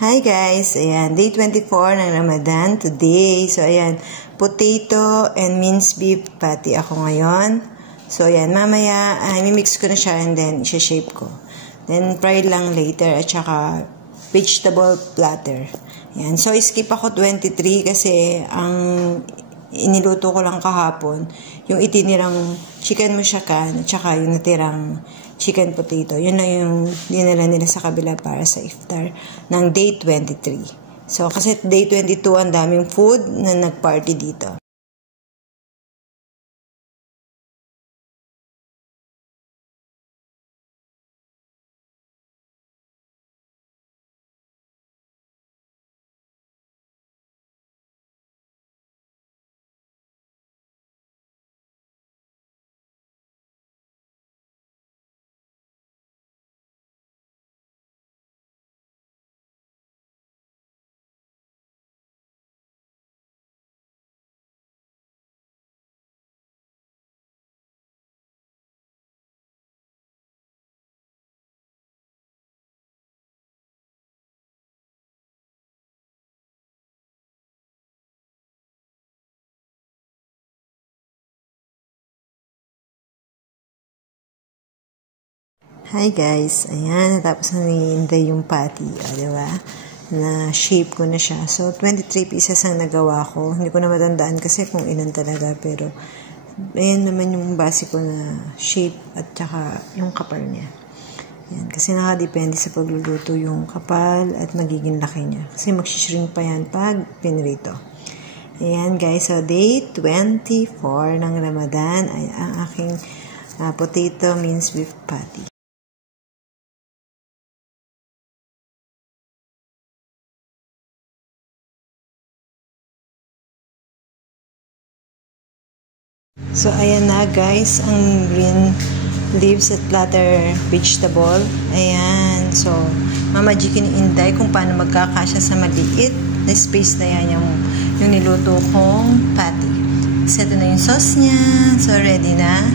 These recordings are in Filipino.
Hi guys! Ayan, day 24 ng Ramadan today. So ayan, potato and minced beef patty ako ngayon. So ayan, mamaya mimix ko na siya and then isa-shape ko. Then fry lang later at saka vegetable platter. Ayan, so skip ako 23 kasi ang iniluto ko lang kahapon yung itinirang chicken musyakan at saka yung natirang chicken potato. Yun lang yung dinala nila sa kabila para sa iftar ng day 23. So, kasi day 22, ang daming food na nagparty dito. Hi guys, ayan, natapos na ni yung patty, diba? Na shape ko na siya. So, 23 pieces ang nagawa ko. Hindi ko na matandaan kasi kung ilan talaga, pero ayan naman yung base ko na shape at saka yung kapal niya. Ayan, kasi nakadepende sa pagluluto yung kapal at magiging laki niya. Kasi mag-shrink pa yan pag pinrito. Ayan guys, so day 24 ng Ramadan ay ang aking potato minced beef patty. So, ayan na guys, ang green leaves at platter vegetable. Ayan. So, mamagikin Inday kung paano magkakasya sa maliit na space na yan yung niluto kong patty. So, ito na yung sauce niya. So, ready na.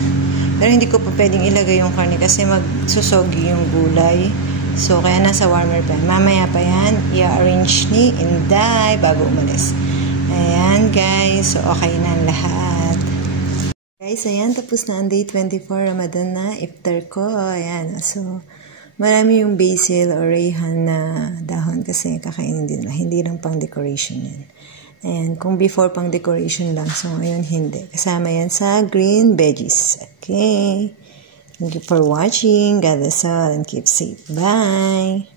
Pero hindi ko pa pwedeng ilagay yung karne kasi magsusogi yung gulay. So, kaya nasa warmer pan. Mamaya pa yan, i-arrange ni Inday bago umalis. Ayan guys. So, okay na ang lahat. Guys, ayan, tapos na ang day 24 Ramadan na, iftar ko, ayan, so, marami yung basil or rayhan na dahon kasi kakainin din, hindi lang pang decoration yan. Ayan, kung before pang decoration lang, so ngayon hindi, kasama yan sa green veggies, okay, thank you for watching, God bless all, and keep safe, bye!